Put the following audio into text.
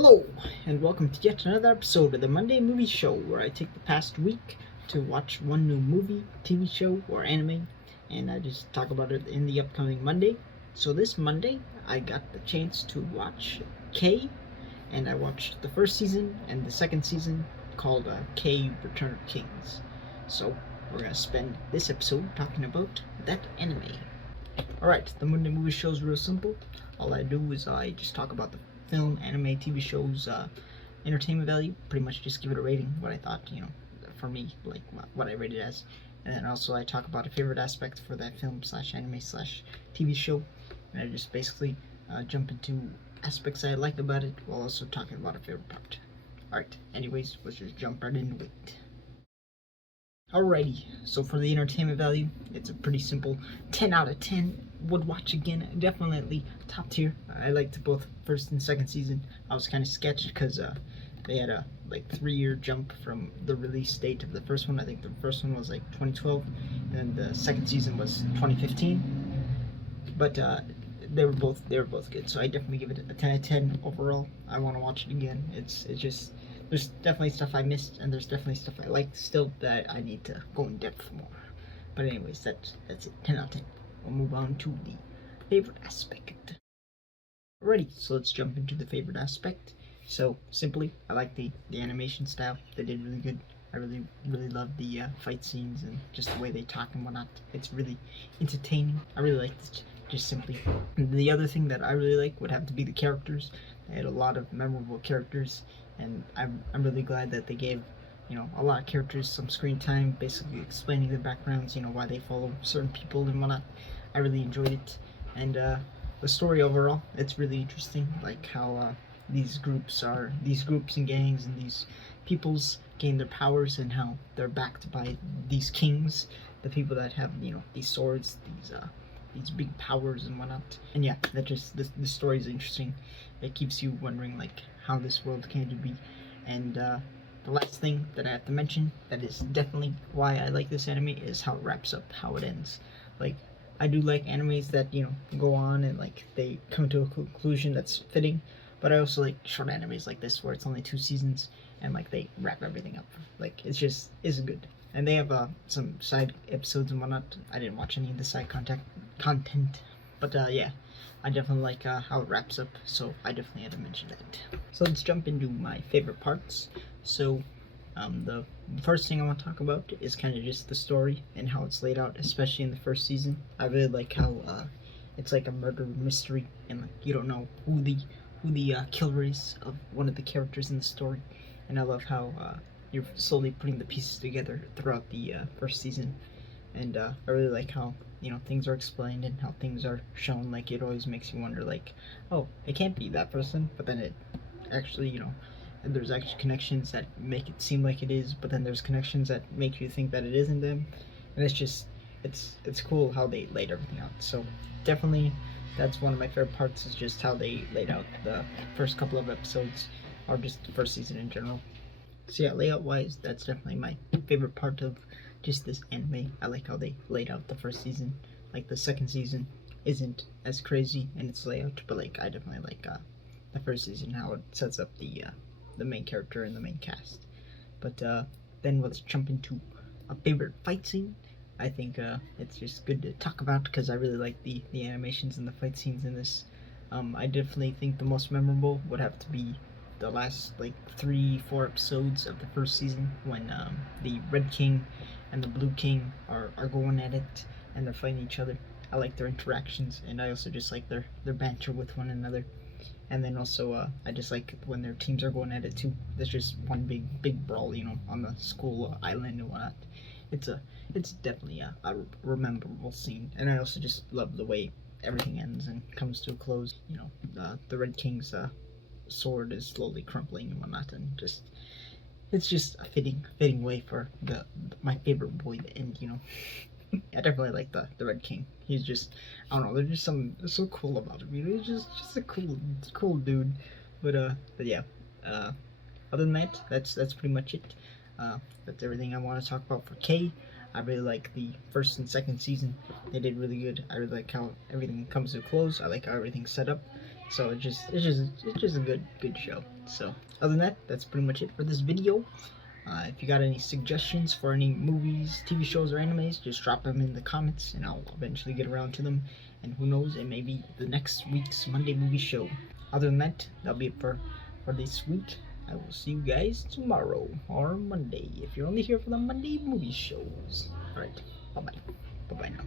Hello, and welcome to yet another episode of the Monday Movie Show, where I take the past week to watch one new movie, TV show, or anime, and I just talk about it in the upcoming Monday. So this Monday, I got the chance to watch K, and I watched the first season and the second season called K Return of Kings. So we're gonna spend this episode talking about that anime. Alright, the Monday Movie Show is real simple. All I do is I just talk about the film, anime, TV shows, entertainment value. Pretty much just give it a rating, what I thought, for me, like what I rate it as. And then also I talk about a favorite aspect for that film slash anime slash TV show. And I just basically jump into aspects I like about it while also talking about a favorite part. Alright, anyways, let's just jump right into it. Alrighty, so for the entertainment value, it's a pretty simple 10 out of 10. Would watch again, definitely top tier. I liked both first and second season. I was kind of sketched because they had a 3-year jump from the release date of the first one. I think the first one was like 2012, and the second season was 2015. But they were both good. So I definitely give it a 10 out of 10 overall. I want to watch it again. It's just there's definitely stuff I missed, and there's definitely stuff I liked still that I need to go in depth more. But anyways, that's it. 10 out of 10. We'll move on to the favorite aspect. Alrighty, so let's jump into the favorite aspect. So simply, I like the animation style. They did really good. I really love the fight scenes and just the way they talk and whatnot. It's really entertaining. I really like this. Just simply. The other thing that I really like would have to be the characters. They had a lot of memorable characters, and I'm really glad that they gave a lot of characters some screen time, basically explaining their backgrounds, why they follow certain people and whatnot. I really enjoyed it, and the story overall, it's really interesting, like how these groups and gangs and these peoples gain their powers, and how they're backed by these kings, the people that have these swords, these big powers and whatnot. And yeah, that just the story is interesting. It keeps you wondering like how this world came to be. And the last thing that I have to mention that is definitely why I like this anime is how it wraps up, how it ends. Like, I do like animes that go on and like they come to a conclusion that's fitting, but I also like short animes like this where it's only 2 seasons and like they wrap everything up. Like it's good. And they have some side episodes and whatnot. I didn't watch any of the side content, but yeah, I definitely like how it wraps up, so I definitely had to mention that. So let's jump into my favorite parts. So the first thing I want to talk about is kind of just the story and how it's laid out, especially in the first season. I really like how it's like a murder mystery, and like you don't know who the killer is of one of the characters in the story. And I love how you're slowly putting the pieces together throughout the first season. And I really like how things are explained and how things are shown. Like, it always makes you wonder, like, oh, it can't be that person, but then it actually and there's actually connections that make it seem like it is, but then there's connections that make you think that it isn't them. And it's cool how they laid everything out. So definitely that's one of my favorite parts, is just how they laid out the first couple of episodes, or just the first season in general. So yeah, layout wise, that's definitely my favorite part of just this anime. I like how they laid out the first season. Like, the second season isn't as crazy in its layout, but like I definitely like the first season, how it sets up the main character and the main cast. But then let's jump into a favorite fight scene. I think it's just good to talk about because I really like the animations and the fight scenes in this. I definitely think the most memorable would have to be the last like 3-4 episodes of the first season, when the Red King and the Blue King are going at it and they're fighting each other. I like their interactions, and I also just like their banter with one another. And then also I just like when their teams are going at it too. There's just one big brawl, on the school island and whatnot. It's definitely a rememberable scene, and I also just love the way everything ends and comes to a close. The Red King's sword is slowly crumpling and whatnot, and it's just a fitting way for my favorite boy to end. I definitely like the Red King. He's just, I don't know, there's just something so cool about him. He's just a cool dude. But yeah. Other than that, that's pretty much it. That's everything I want to talk about for K. I really like the first and second season. They did really good. I really like how everything comes to a close. I like how everything's set up. So it's just a good show. So other than that, that's pretty much it for this video. If you got any suggestions for any movies, TV shows, or animes, just drop them in the comments and I'll eventually get around to them. And who knows, it may be the next week's Monday movie show. Other than that, that'll be it for this week. I will see you guys tomorrow or Monday if you're only here for the Monday movie shows. Alright, bye bye. Bye bye now.